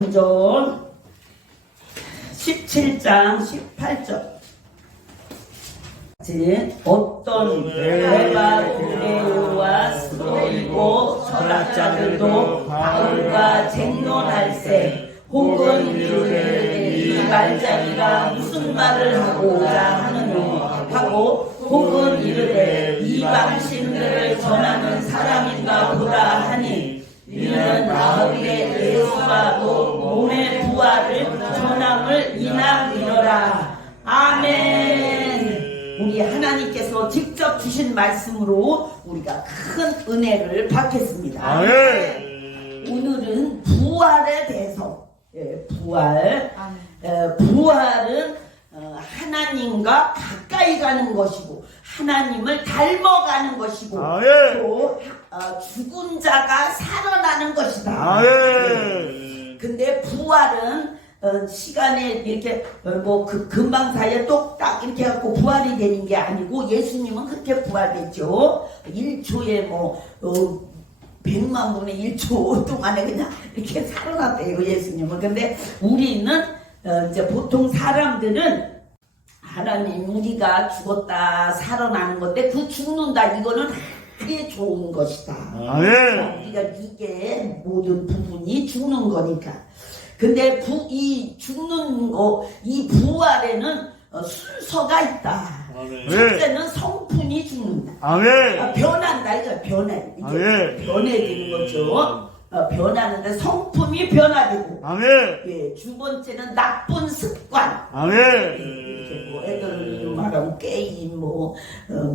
전 17장 18절 어떤 레바 유대와 스도이고 철학자들도 바울과 쟁론할세 혹은 이르되 이 말자기가 무슨 말을 하고자 하느냐 하고 혹은 이르되 이방신들을 전하는 사람인가 보다 하니 이는 나에게 예수가 몸의 부활을 전함을 이나 믿어라. 아멘. 우리 하나님께서 직접 주신 말씀으로 우리가 큰 은혜를 받겠습니다. 아멘. 오늘은 부활에 대해서 부활은 하나님과 가까이 가는 것이고 하나님을 닮아가는 것이고 또 죽은 자가 살아나는 것이다. 근데 부활은 시간에 이렇게 금방 사이에 똑딱 이렇게 해갖고 부활이 되는 게 아니고 예수님은 그렇게 부활됐죠. 1초에 100만 분의 1초 동안에 그냥 이렇게 살아났대요 예수님은. 근데 우리는 이제 보통 사람들은 하나님 우리가 죽었다 살아나는 건데 그 죽는다 이거는 그게 좋은 것이다. 우리가 이게 모든 부분이 죽는 거니까. 근데 이 죽는 거, 이 부활에는 순서가 있다. 첫째는 성품이 죽는다. 변한다 이거 변해. 이게 변해지는 거죠. 변하는데 성품이 변화되고. 예, 두 번째는 나쁜 습관. 이렇게 애들 말하면 게임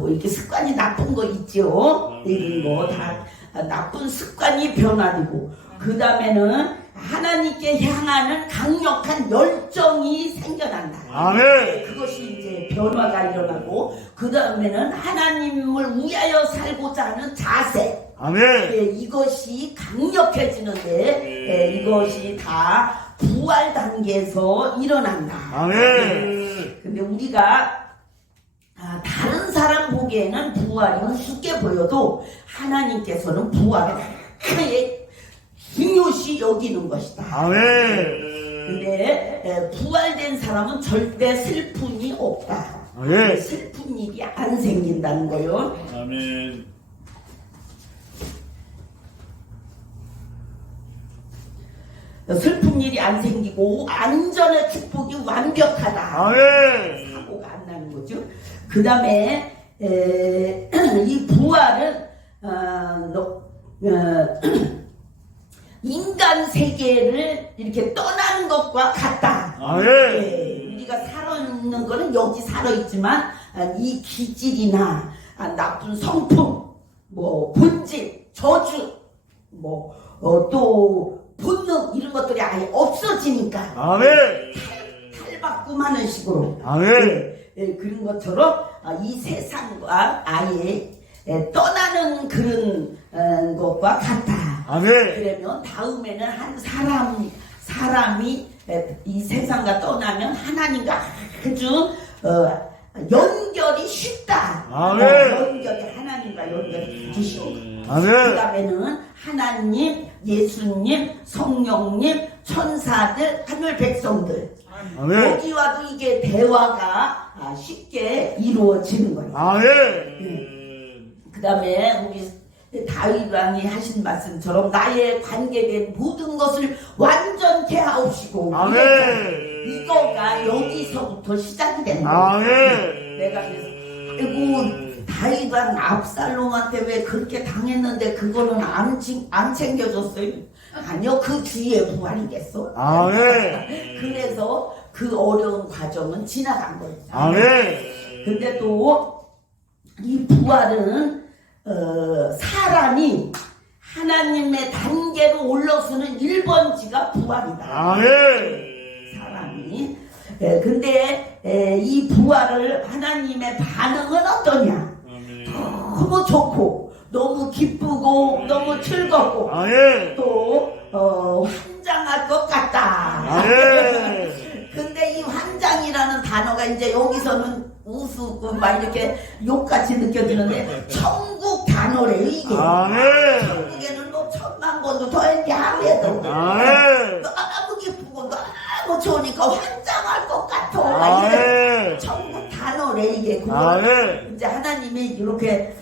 이렇게 습관이 나쁜 거 있죠. 이런 거 다 나쁜 습관이 변화되고. 그 다음에는 하나님께 향하는 강력한 열정이 생겨난다. 그것이 이제 변화가 일어나고, 그 다음에는 하나님을 위하여 살고자 하는 자세. 이것이 강력해지는데, 이것이 다 부활 단계에서 일어난다. 근데 우리가 다른 사람 보기에는 부활이 우습게 보여도 하나님께서는 부활을 중요시 여기는 것이다. 근데 부활된 사람은 절대 슬픔이 없다. 슬픈 일이 안 생긴다는 거요. 슬픈 일이 안 생기고 안전의 축복이 완벽하다. 사고가 안 나는 거죠. 그 다음에 이 부활은 인간 세계를 이렇게 떠나는 것과 같다. 우리가 살아있는 거는 여기 살아있지만 이 기질이나 나쁜 성품, 본질, 저주, 또 본능 이런 것들이 아예 없어지니까 탈바꿈하는 식으로 그런 것처럼 이 세상과 아예 떠나는 그런 것과 같다. 그러면 다음에는 한 사람이 이 세상과 떠나면 하나님과 아주 연결이 쉽다. 연결이 하나님과 연결이 아주 쉬워. 그 다음에는 하나님, 예수님, 성령님, 천사들, 하늘 백성들 여기와도 이게 대화가 쉽게 이루어지는 거예요. 그 다음에 우리 다윗 왕이 하신 말씀처럼 나의 관계된 모든 것을 완전케 하옵시고 이거가 여기서부터 시작이 되는 거예요. 내가 그래서 아이고 다윗 왕 압살롬한테 왜 그렇게 당했는데 그거는 안 챙겨줬어요. 아니요, 그 뒤에 부활이겠어. 그래서 그 어려운 과정은 지나간 거예요. 근데 또 이 부활은 사람이 하나님의 단계로 올라서는 1번지가 부활이다. 사람이. 근데 이 부활을 하나님의 반응은 어떠냐? 너무 좋고 너무 기쁘고 너무 즐겁고 또 환장할 것 같다. 근데 이 환장이라는 단어가 이제 여기서는 우스고 막 이렇게 욕같이 느껴지는데 천국 단어래요 이게. 천국에는 1000만 번도 더 이렇게 하래도 아무 천국은 너무 좋으니까 환장할 것 같아. 이게 천국 단어래 이게. 그걸 이제 하나님이 이렇게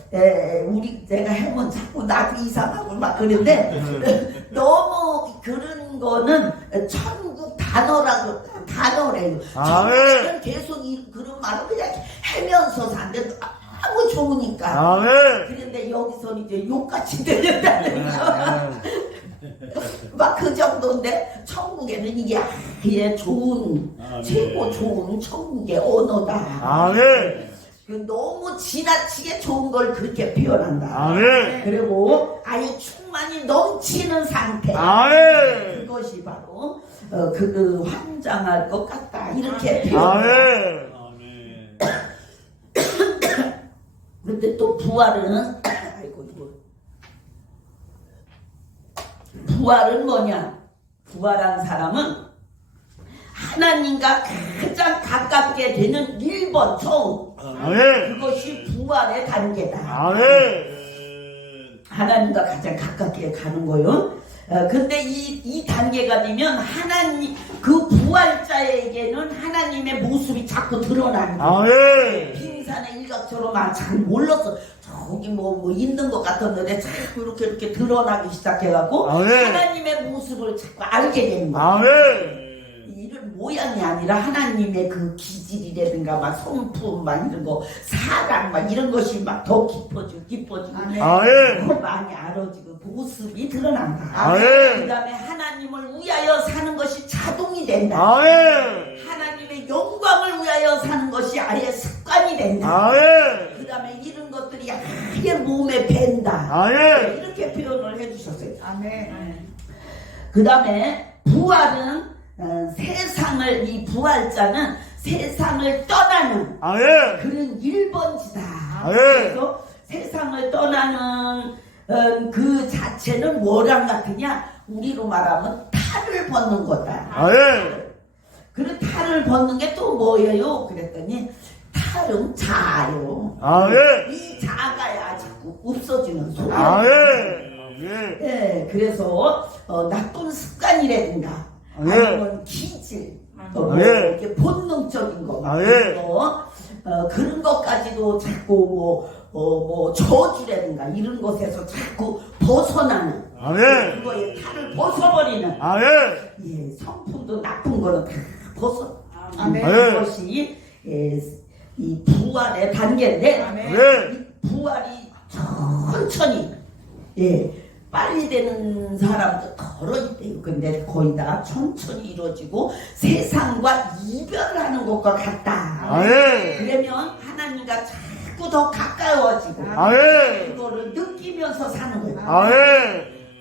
우리 내가 하면 자꾸 나도 이상하고 막 그런데 너무 그런 거는 천국 단어래요. 천국은 계속 그런 말을 그냥 하면서 산데 너무 좋으니까. 그런데 여기서는 이제 욕같이 들린다는 거. 막 그 정도인데 천국에는 이게 좋은 최고 좋은 천국의 언어다. 너무 지나치게 좋은 걸 그렇게 표현한다. 그리고 아예 충만이 넘치는 상태. 그것이 바로 그 환장할 것 같다. 이렇게 표현한다. 근데 또 부활은 부활은 뭐냐? 부활한 사람은 하나님과 가장 가깝게 되는 1번 처음. 그것이 부활의 단계다. 하나님과 가장 가깝게 가는 거요. 근데 이 단계가 되면 하나님 그 부활자에게는 하나님의 모습이 자꾸 드러나는 거예요. 빙산의 일각처럼 잘 몰랐어. 저기 뭐 있는 것 같았는데 자꾸 이렇게 드러나기 시작해갖고 하나님의 모습을 자꾸 알게 되는 거예요. 이런 모양이 아니라 하나님의 그 기질이라든가 막 성품 막 이런 거 사랑 막 이런 것이 막 더 깊어지고 더 많이 알아지고 모습이 드러난다. 그 다음에 하나님을 위하여 사는 것이 자동이 된다. 하나님의 영광을 위하여 사는 것이 아예 습관이 된다. 그 다음에 이런 것들이 아예 몸에 밴다. 이렇게 표현을 해주셨어요. 그 다음에 부활은 세상을 이 부활자는 세상을 떠나는 그런 1번지다. 그래서 세상을 떠나는 그 자체는 뭐랑 같으냐? 우리로 말하면 탈을 벗는 거다. 그 탈을 벗는 게 또 뭐예요? 그랬더니 탈은 자아요. 이 자아가 자꾸 없어지는 소리예요. 그래서 나쁜 습관이라든가 아니면 기질, 이렇게 본능적인 거, 그런 것까지도 자꾸 뭐 저주라든가 이런 것에서 자꾸 벗어나는 그거에 탈을 벗어버리는 성품도 나쁜 거는 다 그것이 이 부활의 단계인데 이 부활이 천천히 빨리 되는 사람도 덜어 있대요. 근데 거의 다 천천히 이루어지고 세상과 이별하는 것과 같다. 그러면 하나님과 자꾸 더 가까워지고 그거를 느끼면서 사는 거예요.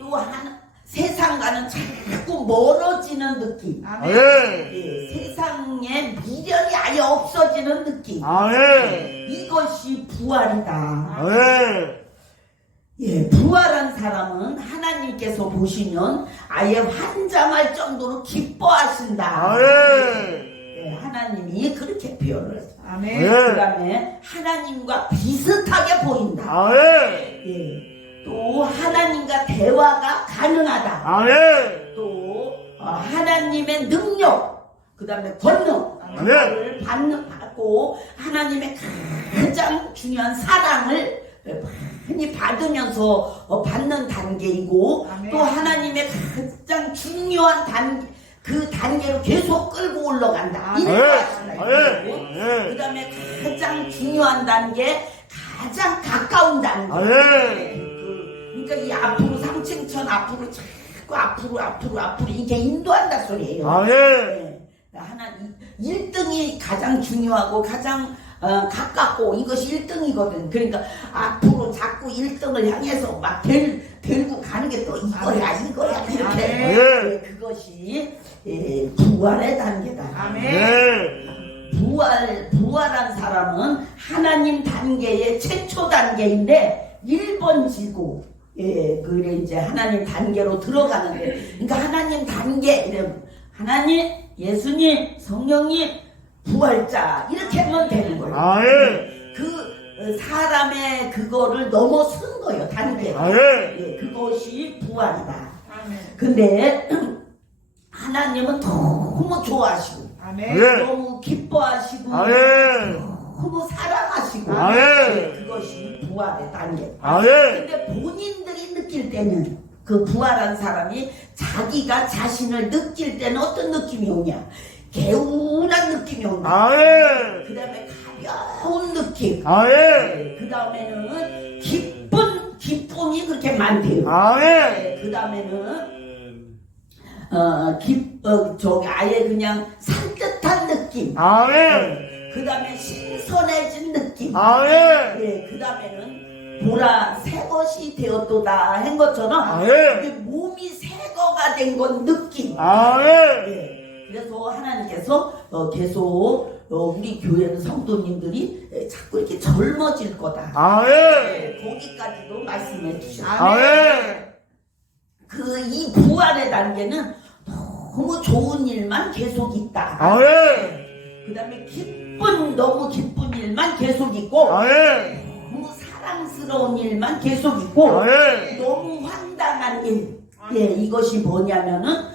또 세상과는 자꾸 멀어지는 느낌. 세상에 미련이 아예 없어지는 느낌. 이것이 부활이다. 부활한 사람은 하나님께서 보시면 아예 환장할 정도로 기뻐하신다. 하나님이 그렇게 표현을 했어요. 그 다음에 하나님과 비슷하게 보인다. 또 하나님과 대화가 가능하다. 또 하나님의 능력, 그 다음에 권능, 그걸 받고 하나님의 가장 중요한 사랑을 많이 받으면서 받는 단계이고 또 하나님의 가장 중요한 그 단계로 계속 끌고 올라간다. 그 다음에 가장 중요한 단계, 가장 가까운 단계. 그러니까 이 앞으로 상층천 앞으로 자꾸 앞으로 이렇게 인도한다 소리예요. 하나님 1등이 가장 중요하고 가장 가깝고 이것이 1등이거든. 그러니까 앞으로 자꾸 1등을 향해서 막 들고 가는 게 또 이거야 이렇게 그것이 부활의 단계다. 부활한 사람은 하나님 단계의 최초 단계인데 1번지고 그래 이제 하나님 단계로 들어가는데 그러니까 하나님 단계 이러면 하나님, 예수님, 성령님, 부활자 이렇게 하면 되는 거예요. 그 사람의 그거를 넘어선 거예요. 단계. 그것이 부활이다. 근데 하나님은 너무 좋아하시고 아멘. 너무 기뻐하시고 아멘. 너무 사랑하시고 아멘. 그것이 부활의 단계. 아멘. 근데 본인들이 느낄 때는 그 부활한 사람이 자기가 자신을 느낄 때는 어떤 느낌이 오냐? 개운한 느낌이 온다. 아멘. 그 다음에 가벼운 느낌. 아멘. 그 다음에는 기쁨이 그렇게 많대요. 아멘. 그 다음에는 저기 아예 그냥 산뜻한 느낌. 아멘. 그 다음에 신선해진 느낌. 아멘. 그 다음에는 보라 새 것이 되었도다 한 것처럼 아멘. 이게 몸이 새거가 된 건 느낌. 아멘. 그래서 하나님께서 계속 우리 교회는 성도님들이 자꾸 이렇게 젊어질 거다. 아멘. 거기까지도 말씀해 주셨어요. 아멘. 이 부활의 단계는 너무 좋은 일만 계속 있다. 아멘. 그 다음에 너무 기쁜 일만 계속 있고, 아멘. 너무 사랑스러운 일만 계속 있고, 아멘. 너무 황당한 일. 이것이 뭐냐면은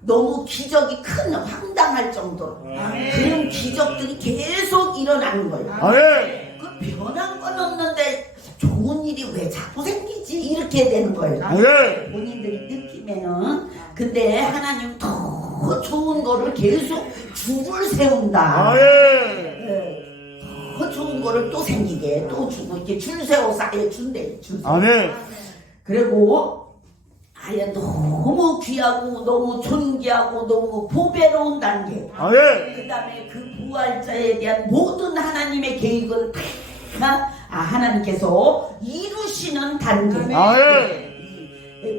너무 기적이 큰 황당할 정도로 그런 기적들이 계속 일어나는 거예요. 아멘. 그 변한 건 없는데 좋은 일이 왜 자꾸 생기지? 이렇게 되는 거예요. 아멘. 본인들이 느끼면은. 근데 하나님 더 좋은 거를 계속 줄을 세운다. 아멘. 더 좋은 거를 또 생기게 또 주고 이렇게 줄 세워서 아예 준대. 아멘. 그리고 아예 너무 귀하고 너무 존귀하고 너무 보배로운 단계. 아멘. 그 다음에 그 부활자에 대한 모든 하나님의 계획을 다 하나님께서 이루시는 단계. 아멘.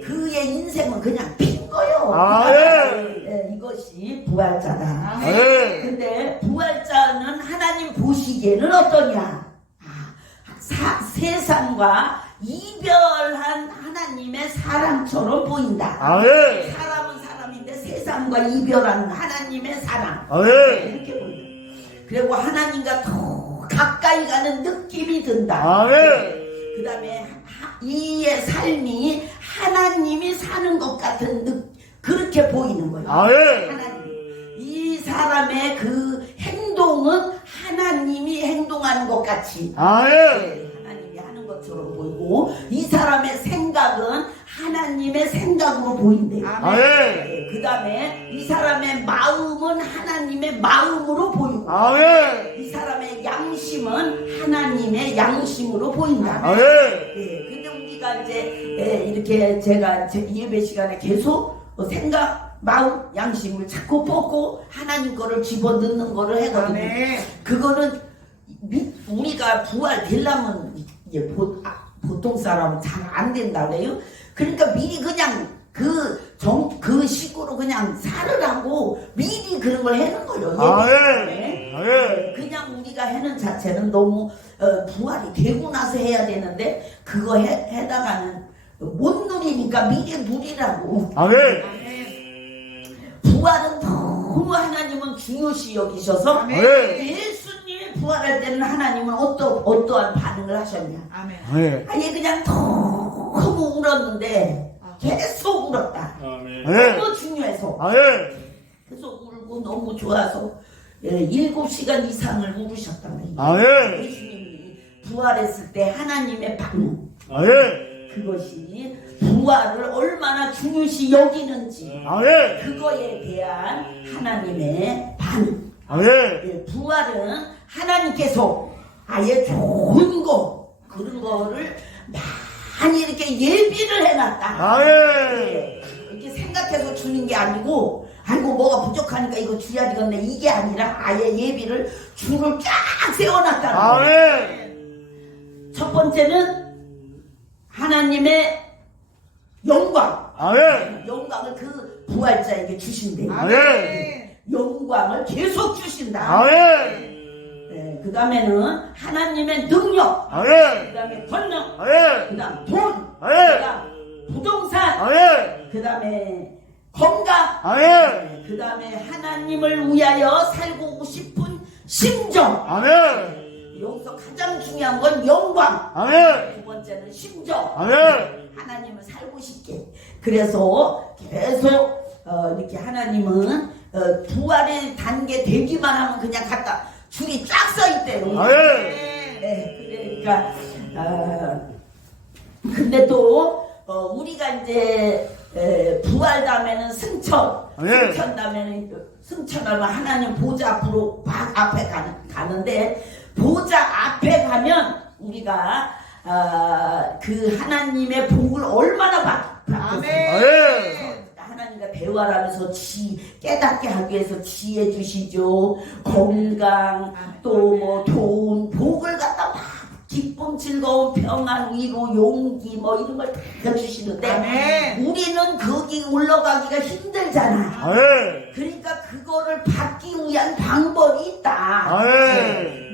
그의 인생은 그냥 핀 거요. 아멘. 이것이 부활자다. 아멘. 근데 부활자는 하나님 보시기에는 어떠냐? 세상과 이별한 하나님의 사랑처럼 보인다. 아멘. 사람은 사람인데 세상과 이별한 하나님의 사랑. 아멘. 이렇게 보인다. 그리고 하나님과 더 가까이 가는 느낌이 든다. 아멘. 그 다음에 이의 삶이 하나님이 사는 것 같은 그렇게 보이는 거예요. 아멘. 하나님. 이 사람의 그 행동은 하나님이 행동하는 것 같이. 아멘. 하나님이 하는 것처럼 보이고 이 사람의 생각은 하나님의 생각으로 보인대요. 아멘. 그 다음에 이 사람의 마음은 하나님의 마음으로 보이고 아멘. 이 사람의 양심은 하나님의 양심으로 보인다. 아멘. 근데 우리가 이제 이렇게 제가 예배 시간에 계속 생각, 마음, 양심을 자꾸 뽑고 하나님 거를 집어넣는 거를 하거든요. 그거는 우리가 부활되려면 보통 사람은 잘 안 된다 그래요. 그러니까 미리 그냥 그 식으로 그냥 살으라고 미리 그런 걸 해는 거예요. 아멘. 그냥 우리가 해는 자체는 너무 부활이 되고 나서 해야 되는데 그거 해다가는 못 누리니까 미리 누리라고. 아멘. 부활은 너무 하나님은 중요시 여기셔서 예수님이 부활할 때는 하나님은 어떠한 반응을 하셨냐. 아멘. 아예 그냥 너무 울었는데 계속 울었다. 너무 중요해서 계속 울고 너무 좋아서 7시간 이상을 울으셨단 말이에요. 예수님이 부활했을 때 하나님의 반응. 그것이 부활을 얼마나 중요시 여기는지 그거에 대한 하나님의 반응. 부활은 하나님께서 아예 좋은 거 그런 거를 많이 이렇게 예비를 해놨다. 이렇게 생각해서 주는 게 아니고 아이고 뭐가 부족하니까 이거 줘야 되겠네 이게 아니라 아예 예비를 줄을 쫙 세워놨다는 거예요. 첫 번째는 하나님의 영광. 영광을 그 부활자에게 주신대요. 영광을 계속 주신다. 그 다음에는 하나님의 능력. 그 다음에 권능. 그 다음 돈. 그 다음 부동산. 그 다음에 건강. 그 다음에 하나님을 위하여 살고 싶은 심정. 여기서 가장 중요한 건 영광. 두 번째는 심정. 하나님을 살고 싶게. 그래서 계속 이렇게 하나님은 부활의 단계 되기만 하면 그냥 갖다 줄이 쫙 서 있대요. 네, 그러니까 근데 또 우리가 이제 부활 다음에는 승천 다음에는 승천하면 하나님 보좌 앞으로 막 앞에 가는데 보좌 앞에 가면 우리가 그 하나님의 복을 얼마나 받겠어요. 하나님과 대화를 하면서 깨닫게 하기 위해서 지혜 주시죠. 건강, 또 뭐 돈, 복을 갖다 막 기쁨, 즐거움, 평안, 위로, 용기 뭐 이런 걸 다 주시는데 우리는 거기 올라가기가 힘들잖아. 그러니까 그거를 받기 위한 방법이 있다.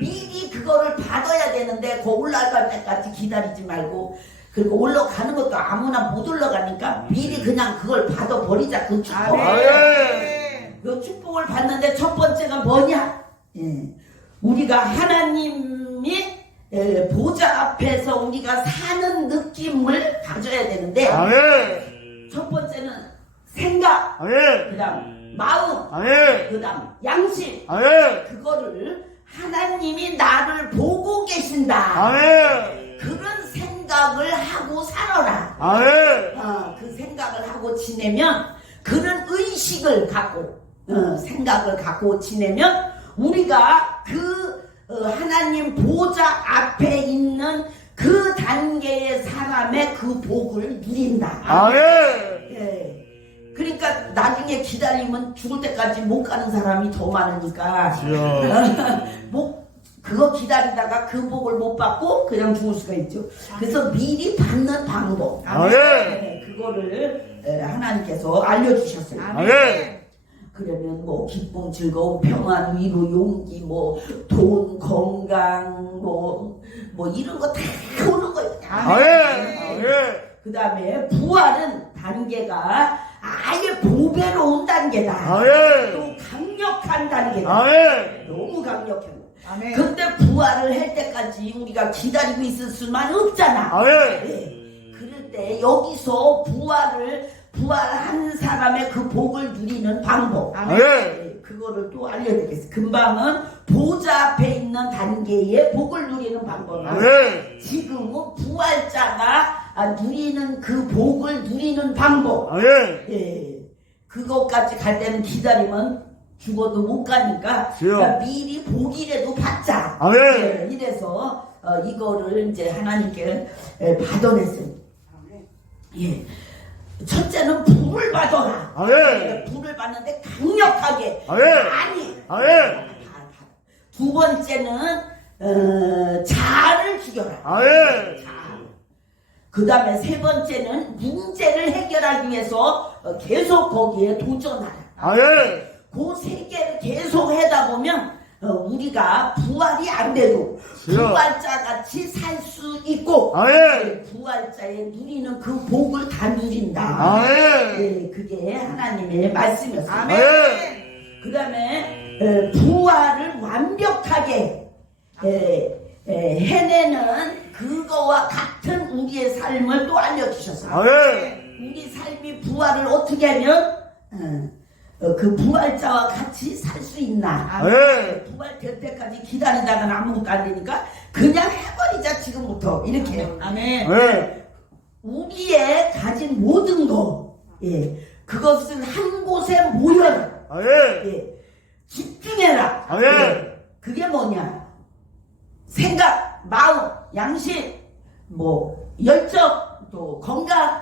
미리 그거를 받아야 되는데 그 올라갈 때까지 기다리지 말고 그리고 올라가는 것도 아무나 못 올라가니까 미리 그냥 그걸 받아버리자. 그 축복. 그 축복을 받는데 첫 번째가 뭐냐? 우리가 하나님이 보좌 앞에서 우리가 사는 느낌을 가져야 되는데 첫 번째는 생각, 그 다음 마음, 그 다음 양심. 그거를 하나님이 나를 보고 계신다. 그런 생각을 하고 살아라. 그 생각을 하고 지내면 그런 의식을 갖고 생각을 갖고 지내면 우리가 그 하나님 보좌 앞에 있는 그 단계의 사람의 그 복을 누린다. 그러니까 나중에 기다리면 죽을 때까지 못 가는 사람이 더 많으니까 그거 기다리다가 그 복을 못 받고 그냥 죽을 수가 있죠. 그래서 미리 받는 방법 그거를 하나님께서 알려주셨어요. 그러면 뭐 기쁨, 즐거움, 평안, 위로, 용기, 뭐 돈, 건강, 뭐 이런 거 다 오는 거예요. 그 다음에 부활은 단계가 아예 보배로운 단계다. 또 강력한 단계다. 너무 강력한 거. 근데 부활을 할 때까지 우리가 기다리고 있을 수만 없잖아. 그럴 때 여기서 부활한 사람의 그 복을 누리는 방법. 그거를 또 알려드리겠습니다. 금방은 보좌 앞에 있는 단계의 복을 누리는 방법을 지금은 부활자가 누리는 그 복을 누리는 방법. 그것까지 갈 때는 기다리면 죽어도 못 가니까 그러니까 미리 복이라도 받자. 이래서 이거를 이제 하나님께 받아냈습니다. 첫째는 불을 받아라. 불을 받는데 강력하게 많이. 두 번째는 자아를 죽여라. 그 다음에 세 번째는 문제를 해결하기 위해서 계속 거기에 도전하라. 그 세 개를 계속 하다 보면 우리가 부활이 안 돼도 부활자 같이 살 수 있고 부활자의 누리는 그 복을 다 누린다. 그게 하나님의 말씀이었어요. 그 다음에 부활을 완벽하게 해내는 그거와 같은 우리의 삶을 또 알려주셨어요. 우리 삶이 부활을 어떻게 하면 그 부활자와 같이 살 수 있나. 부활 될 때까지 기다리다가는 아무것도 안 되니까 그냥 해버리자 지금부터 이렇게. 우리의 가진 모든 거 그것을 한 곳에 모여라. 집중해라. 그게 뭐냐? 생각, 마음, 양심, 뭐 열정, 또 건강,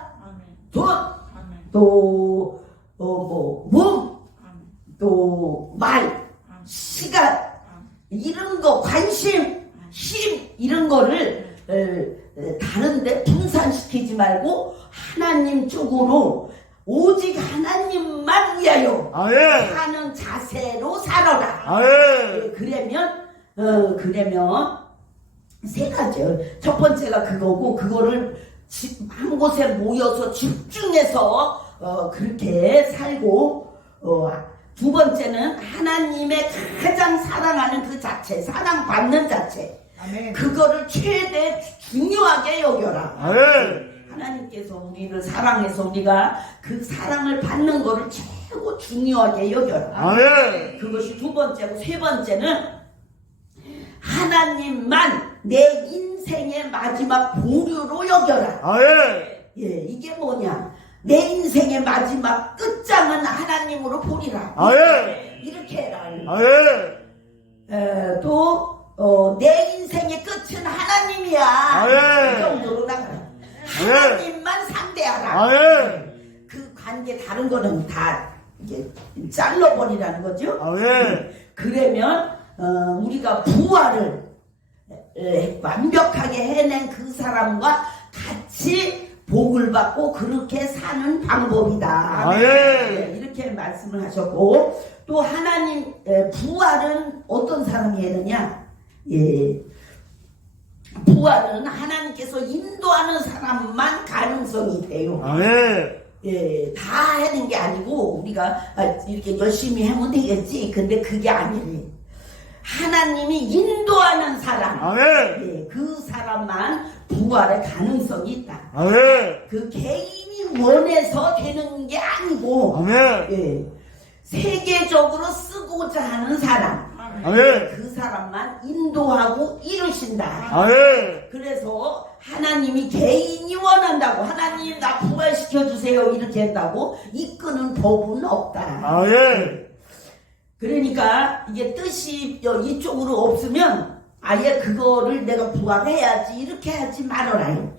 돈, 또 뭐 몸, 또 말, 시간, 이런 거, 관심, 힘 이런 거를 다른데 분산시키지 말고 하나님 쪽으로 오직 하나님만 위하여 사는 자세로 살아라. 그러면 세 가지요. 첫 번째가 그거고 그거를 한 곳에 모여서 집중해서 그렇게 살고 두 번째는 하나님의 가장 사랑하는 그 자체, 사랑받는 자체. 그거를 최대 중요하게 여겨라. 하나님께서 우리를 사랑해서 우리가 그 사랑을 받는 거를 최고 중요하게 여겨라. 아멘. 그것이 두 번째고, 세 번째는 하나님만 내 인생의 마지막 보류로 여겨라. 아멘. 예, 이게 뭐냐? 내 인생의 마지막 끝장은 하나님으로 보리라. 아멘. 이렇게 해라. 아멘. 또 내 인생의 끝은 하나님이야. 아멘. 이 정도로 나가라. 하나님만 상대하라. 아멘. 그 관계 다른 거는 다 이게 잘라버리라는 거죠. 아멘. 그러면 우리가 부활을 완벽하게 해낸 그 사람과 같이 복을 받고 그렇게 사는 방법이다. 아멘. 이렇게 말씀을 하셨고, 또 하나님 부활은 어떤 사람이 해느냐? 예, 부활은 하나님께서 인도하는 사람만 가능성이 돼요. 아멘. 예, 다 하는 게 아니고 우리가 이렇게 열심히 하면 되겠지. 근데 그게 아니래. 하나님이 인도하는 사람, 아멘. 예, 그 사람만 부활의 가능성이 있다. 아멘. 그 개인이 원해서 되는 게 아니고, 아멘. 예, 세계적으로 쓰고자 하는 사람, 아멘. 그 사람만 인도하고 이루신다. 아멘. 그래서 하나님이 개인이 원한다고, 하나님 나 부활시켜 주세요 이렇게 한다고 이끄는 법은 없다. 아멘. 그러니까 이게 뜻이 이쪽으로 없으면 아예 그거를 내가 부활해야지 이렇게 하지 말아라요.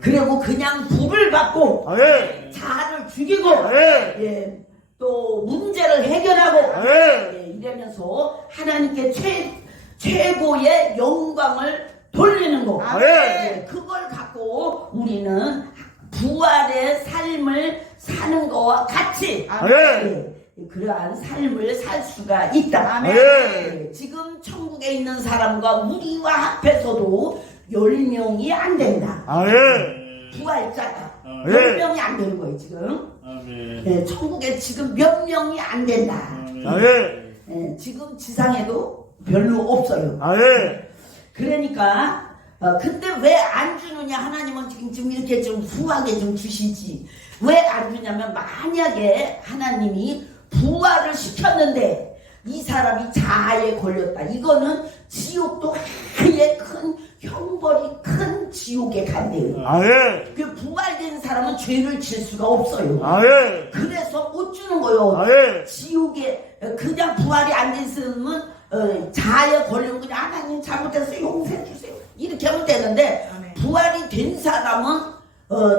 그리고 그냥 불을 받고 아멘. 자아를 죽이고, 아멘. 예, 또 문제를 해결하고, 아멘. 예, 이러면서 하나님께 최고의 영광을 돌리는 거. 아멘. 예, 그걸 갖고 우리는 부활의 삶을 사는 거와 같이, 아멘. 예, 그러한 삶을 살 수가 있다. 아멘. 예, 지금 천국에 있는 사람과 우리와 합해서도 10명이 안 된다. 아멘. 부활자가 예. 10명이 안 되는 거예요 지금. 아멘. 예, 천국에 지금 몇 명이 안 된다. 아멘. 예, 지금 지상에도 별로 없어요. 아멘. 그러니까 근데 왜 안 주느냐? 하나님은 지금 이렇게 좀 후하게 좀 주시지. 왜 안 주냐면, 만약에 하나님이 부활을 시켰는데 이 사람이 자아에 걸렸다. 이거는 지옥도 아예 큰 형벌이 큰 지옥에 간대요. 아멘. 그 부활된 사람은 죄를 질 수가 없어요. 아멘. 그래서 못 주는 거요. 아멘. 지옥에 그냥 부활이 안 됐으면 자아에 걸리면 그냥 하나님 잘못했어요 용서해 주세요 이렇게 하면 되는데, 아멘. 부활이 된 사람은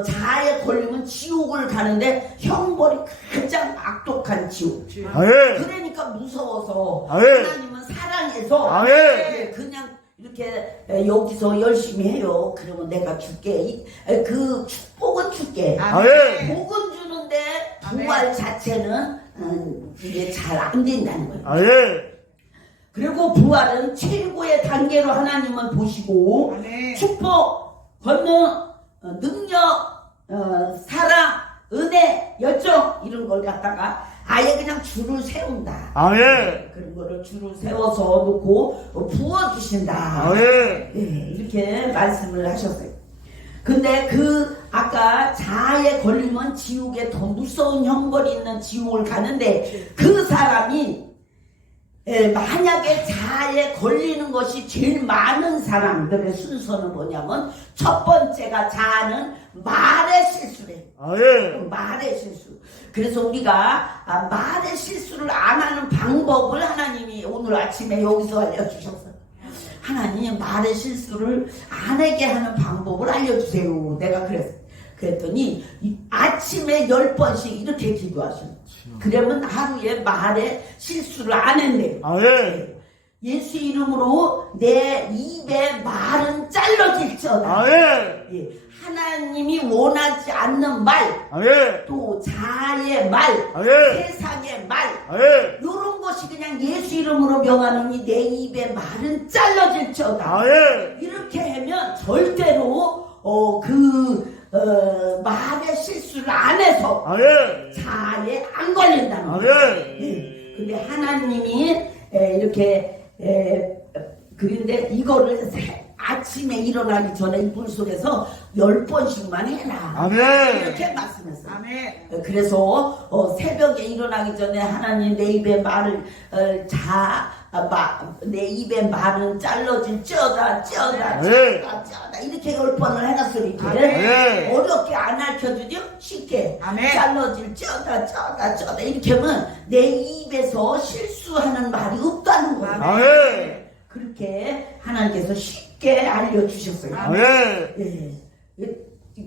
자아에 걸리면 지옥을 가는데 형벌이 가장 악독한 지옥. 아멘. 그러니까 무서워서 아멘. 하나님은 사랑해서 아멘. 그냥 이렇게 여기서 열심히 해요. 그러면 내가 줄게. 그 축복은 줄게. 아멘. 복은 주는데 아멘. 부활 자체는 이게 잘 안 된다는 거예요. 아멘. 그리고 부활은 최고의 단계로 하나님은 보시고, 아멘. 축복, 권능, 능력, 사랑, 은혜, 열정 이런 걸 갖다가 아예 그냥 줄을 세운다. 아멘. 그런 거를 줄을 세워서 놓고 부어주신다. 아멘. 예, 이렇게 말씀을 하셨어요. 근데 아까 자아에 걸리면 지옥에 더 무서운 형벌이 있는 지옥을 가는데, 그 사람이 만약에 자아에 걸리는 것이 제일 많은 사람들의 순서는 뭐냐면, 첫 번째가 자아는 말의 실수래. 아멘. 말의 실수. 그래서 우리가 말의 실수를 안 하는 방법을 하나님이 오늘 아침에 여기서 알려주셨어요. 하나님 말의 실수를 안 하게 하는 방법을 알려주세요. 내가 그랬더니 아침에 10번씩 이렇게 기도하셔요. 그러면 하루에 말에 실수를 안 했네요. 아멘. 예수 이름으로 내 입의 말은 잘라질지어다. 아멘. 예, 하나님이 원하지 않는 말, 아멘. 또 자아의 말, 아멘. 세상의 말, 아멘. 이런 것이 그냥 예수 이름으로 명하노니 내 입의 말은 잘라질지어다. 아멘. 이렇게 하면 절대로 말의 실수를 안 해서 아멘. 자아에 안 걸린다는 거예요. 아멘. 예, 근데 하나님이 이렇게 그런데 이거를 아침에 일어나기 전에 이불 속에서 10번씩만 해라. 아멘. 이렇게 말씀했어요. 아멘. 그래서 새벽에 일어나기 전에 하나님 내 입에 말을 내 입에 말은 잘라질 쩌다 이렇게 10번을 해놨어요. 이렇게 아멘. 어렵게 안 알려주죠? 쉽게 아멘. 잘라질 쩌다 이렇게 하면 내 입에서 실수하는 말이 없다는 거예요. 아멘. 그렇게 하나님께서 쉽게 알려주셨어요. 아멘. 예.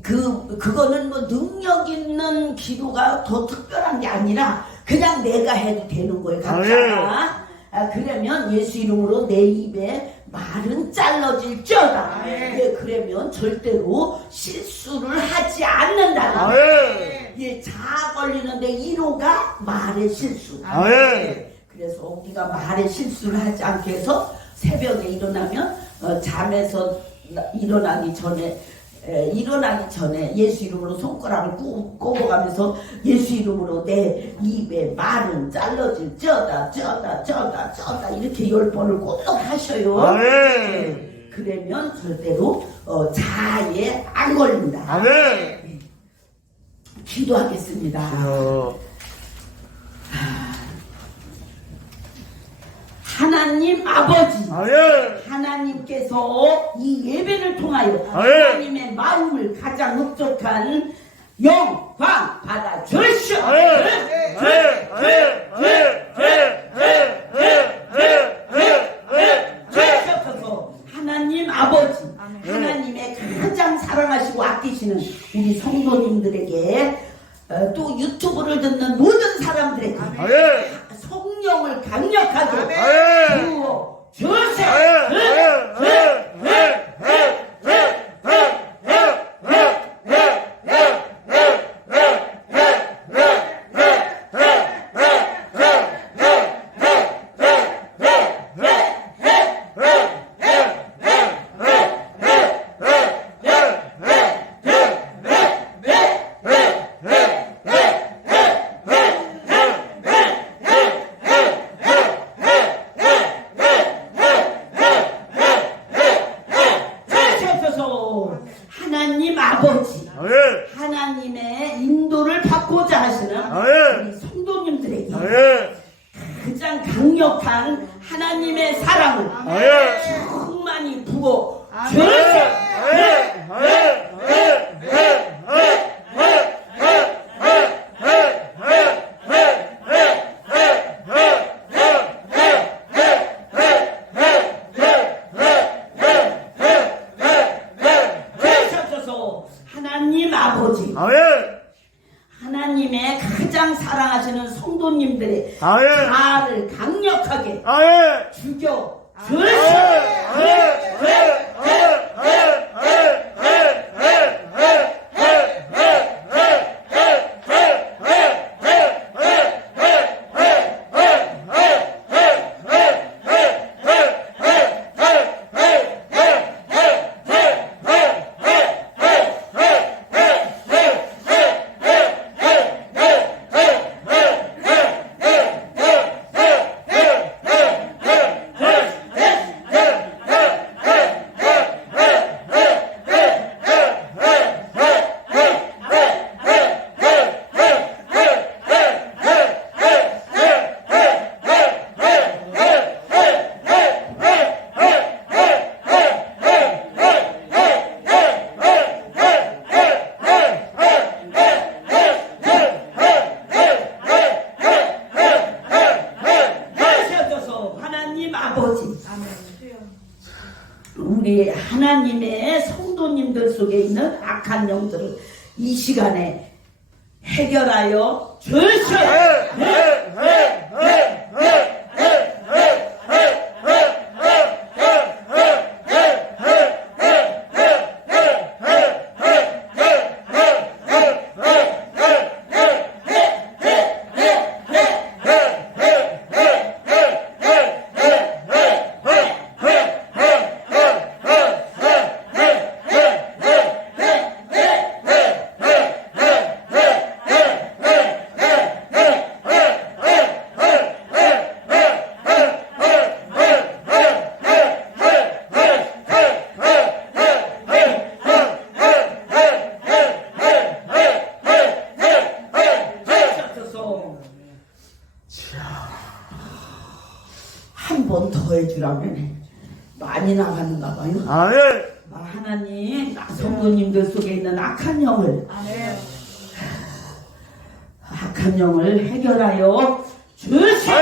그거는 뭐 능력 있는 기도가 더 특별한 게 아니라 그냥 내가 해도 되는 거예요. 각자가. 그러면 예수 이름으로 내 입에 말은 잘라질쩌다. 예, 그러면 절대로 실수를 하지 않는다. 아멘. 예, 자 걸리는데 1호가 말의 실수. 아멘. 그래서 우리가 말의 실수를 하지 않게 해서 새벽에 일어나면 잠에서 일어나기 전에 예수 이름으로 손가락을 꼽아가면서 예수 이름으로 내 입에 말은 잘라질 쩌다 이렇게 10번을 꼭 하셔요. 아멘. 그러면 절대로 자아에 안 걸린다. 아멘. 기도하겠습니다. 하나님 아버지, 하나님께서 이 예배를 통하여 하나님의 마음을 가장 흡족한 영광 받아 주시오. 하나님 아버지, 하나님의 가장 사랑하시고 아끼시는 우리 성도님들에게 또 유튜브를 듣는 모든 사람들에게 성령을 강력하게 부어 주세요. 하나님 아버지, 하나님의 인도를 받고자 하시는 우리 성도님들에게 가장 강력한 하나님의 사랑을 충만히 부어 주세요. 하나님 아버지, 하나님의 가장 사랑하시는 성도님들의 자아를 강력하게 죽여 주세요. 우리 하나님의 성도님들 속에 있는 악한 영들을 이 시간에 해결하여 주시오. 한 번 더 해주라면 많이 나가는가 봐요. 아멘. 하나님 성도님들 속에 있는 악한 영을 악한 영을 해결하여 주시오.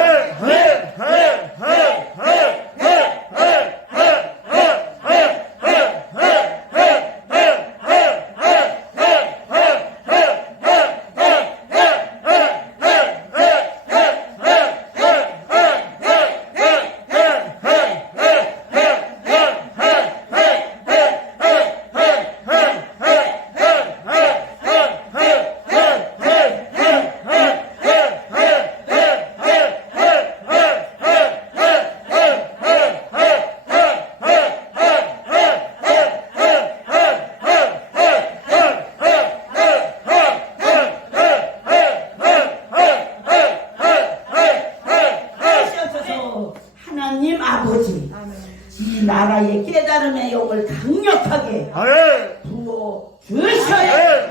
하나님 아버지, 이 나라의 깨달음의 영을 강력하게 부어 주셔야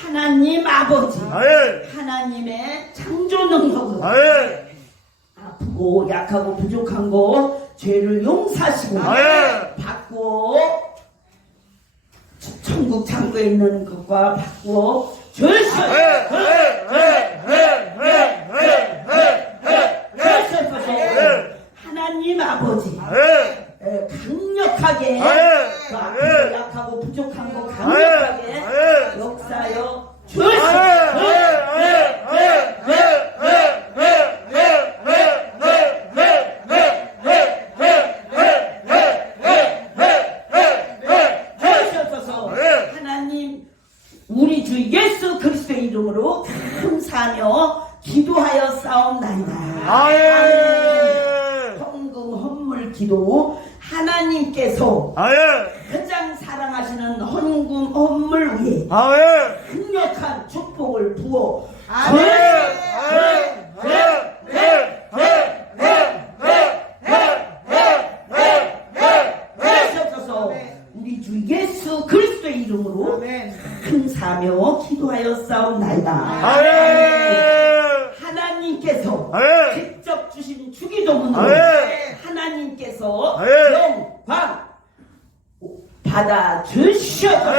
하나님 아버지, 하나님의 창조 능력으로 아프고 약하고 부족한 거 죄를 용서하시고 받고 천국 창고에 있는 것과 받고 주시옵소서. 하나님 아버지, 강력하게 그 아프고 약하고 부족한 거 강력하게 역사여 주시옵소서. 하나님, 우리 주 예수 그리스도의 이름으로 감사하며 기도하여 싸움나이다. 헌금 헌물 기도, 하나님께서 가장 사랑하시는 헌금 헌물 위에 강력한 축복을 부어 주셔서 우리 주 예수 그리스도의 이름으로 감사하며 기도하여 싸움나이다. 하나님께서 직접 주신 주기도문으로 하나님께서 영광 받아 주셔서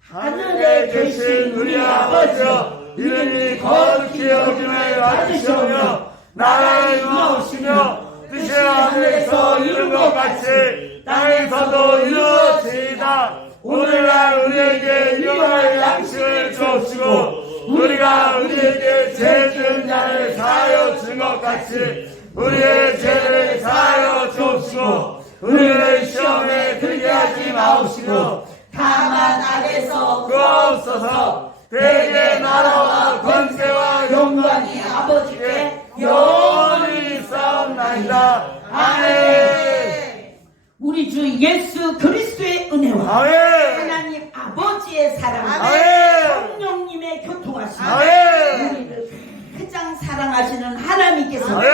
하늘에 계신 우리 아버지, 이름이 거룩히 여김을 받으시오며 나라의 임하오시며 뜻이 하늘에서 이룬 것 같이 땅에서도 이루어지이다. 오늘날 우리에게 일용할 양식을 주옵시고 우리가 우리에게 죄 지은 자를 사하여 준 것 같이 우리의 죄를 사하여 주옵시고 우리를 시험에 들게 하지 마옵시고 다만 악에서 구하옵소서. 대개 나라와 권세와 영광이 아버지께 영원히 싸움나이다. 아멘. 우리 주 예수 그리스도의 은혜와 아멘. 하나님 아버지의 사랑, 아멘. 성령님의 교통하심, 아멘. 우리를 가장 사랑하시는 하나님께서 아멘.